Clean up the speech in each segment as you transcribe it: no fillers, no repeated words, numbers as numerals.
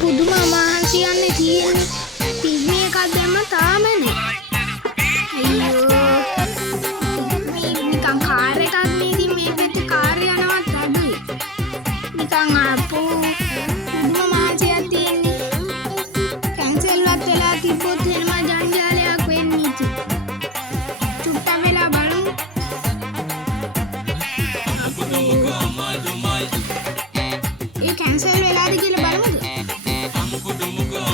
පුදුම මහන්සියන්නේ තියෙන්නේ. පිස්මි එකක් දැම්ම තාම නෑ. අයියෝ. මේ නිකන් කාර් එකක් මේ ඉතින් මේ පැත්තේ කාර් යනවත් අඩුයි. නිකන් අපෝ පුදුම මහන්සියක් තියෙන්නේ. කැන්සල් වත් වෙලා තිබ්බොත් එහෙම ජංජාලයක් වෙන්නේ ඉතින්. චුට්ටක් වෙලා බලමු. ඒ කැන්සල් වෙලාද කියලා බලමුද?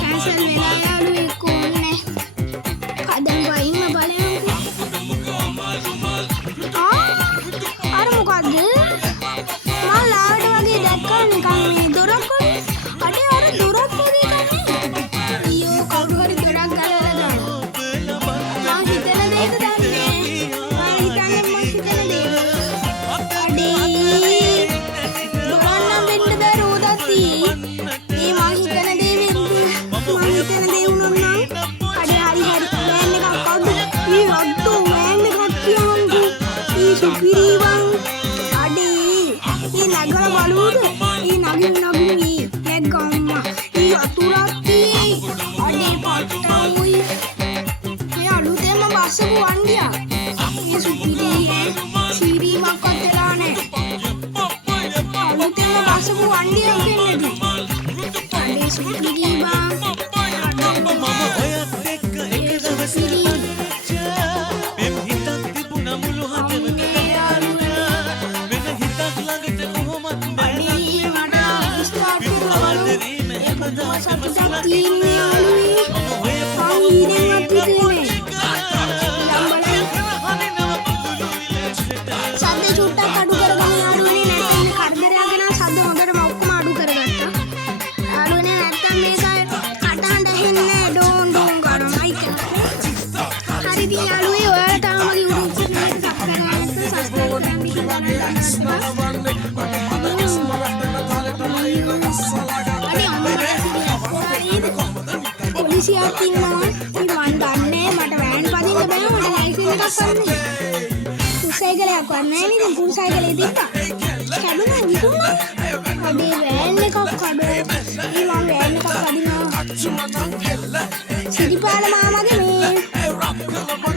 කැන්සල් වෙලා යාළුවේ කොන්නේ. කඩන් වයින්ම බලමුකෝ. අර මොකද්ද? මම ලාවට වගේ දැක්කා නිකන් මේ දොරක්කුනේ. අනේ අර දොරක්කුනේ කන්නේ. අයියෝ කවුරු හරි දොරක් ගලවලා දානවා. මම හිතන දේද දන්නේ. මම හිතන්නේ මම හිතන දේද. අඩේ දොරන්නම් වෙන්න බෑ රෝදත්ටි. මේ මම හිතන දේ වෙන්නේ. මම හිතන දේ වුණොත් නම් අඩේ හරි වෑන් එකක් කවුද? මේ අඩෝ වෑන් එකක් කියවන්කෝ. මේ සුපිරිවන් අඩේ මේ නගල බලුද? මේ නගින් නැග්ගම්මා. මේ අතුරක් තියේ. අඩේ පට්ටෝයි. මේ අලුතෙන්ම බස්සපු වන්දියා. මේ සුපිරියේ සීරීමක් අතලා නැහැ. අලුතෙන්ම බස්සපු වන්දියක් වෙන්නද? අඩේ සුපිරිවා. සද්ද චුට්ටක් අඩු කරගන්න යාළුවනේ නැත්නම් කරදරයක් ගෙන සද්ද හොඳටම ඔක්කොම අඩු කරගත්තා. යාළුවනේ නැත්නම් මේක කටහඬ ඇහෙන්නේ ඩෝන් ඩෝන් කරනවා මයික් එක. හරි ඉතින් යාළුවේ ඔයාලා තාම මගේ YouTube එක සබ්ස්ක්‍රයිබ් කරන්න පොලිසියක් ඉන්නවා. මම දන්නේ මට වෑන් පදින්න බෑ මට ලයිසන් එකක් ගන්න. කුසයිකලයක් වත් නැහැ නේද? කුසයිකලේ තිබ්බා. කැඩුනා විකුණා. අඩේ වෑන් එකක් කඩේ. මම වෑන් එකක් අදිනවා. සිරිපාල මාමගේ මේ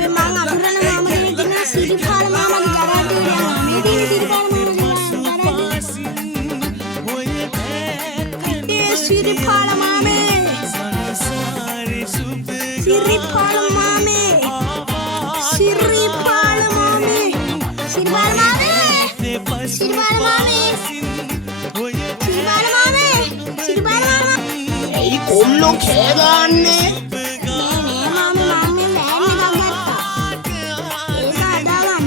මම අඳුරන මාමගේ කියන සිරිපාල මාමගේ ගරාටේ යනවා. මේ තියෙන සිරිපාල මාමගේ සිරිපාල මාමේ සිරිපාල මාමේ සිරිපාල මාමේ සිරිපාල මාමේ සිරිපාල මාමේ සිරිපාල මාමේ සිරිපාල මාමා ඒ කොල්ලෝ කෑ ගන්නේ නේ මාමේ වෑන් එකක් ගත්තා. ඒක හදාගන්න.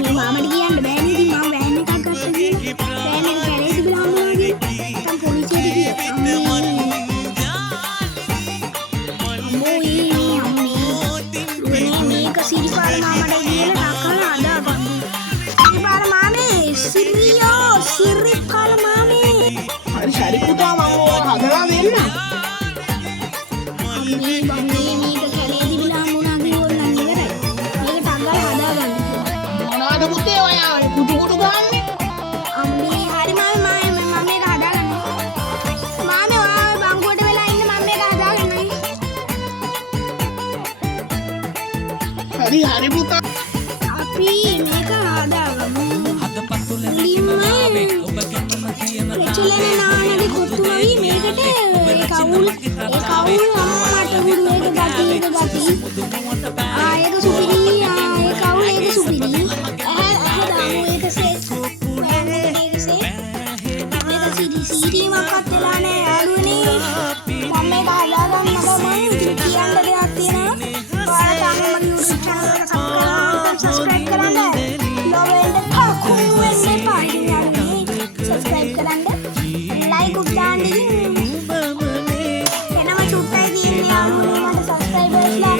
මේ මාමට කියන්න බෑ නේද මම වෑන් එකක් ගත්තා කියලා. වෑන් එක කැලේ තිබිලා හම්බුනාගේ. නැත්නම් පොලිසියට ගියා. සිරිපාල මාමට කියලා ඩක්කලා හදාගන්න. සිරිපාල මාමේ සිරියෝ සිරිපාල මාමේ හරි පුතා මම හදලා දෙන්න. අම්මේ බන්නේ මේක කැලේ තිබිලා හම්බුනාගේ ඕල්ලන් ඉවරයි. මේක ඩක්කලා හදාගන්න. මොනවද පුතේ ඔයා කුටු කුටු ගන්නේ? අම්මේ හරි මාමේ මම මේක හදාගන්න. මාමේ ඔයා බංගුවට වෙලා ඉන්න මම මේක හදාගන්නයි. හරි පුතා. අපි මේක හදාගමු. මුලින්ම රෙචුලනේ නානගේ කොතුමවි මේකට ඒ කවුල් අම්මට ගුරු එක ගති. ඒක සුපිරි. ඒ කවුල් ඒක සුපිරි. දාමු ඒක සෙට්. ඒක සෙට්. මේක සීරීමක් අත්දලා නෑ යාළුවනේ. මම මේක හදාගන්න මම කියන්න දෙයක් තියෙනවා. ඔයාලා තාම මගේ YouTube channel එක subscribe කරන්න. ලොවෙන්ද පකුණු වෙන්නේ පාඩින් යාළුවනේ. subscribe කරන්න. like උත් දාන්න ඉතින්. එනම චුට්ටයි තියෙන්නේ යාළුවනේ මට subscribers ලා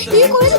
ඊ කොහෙ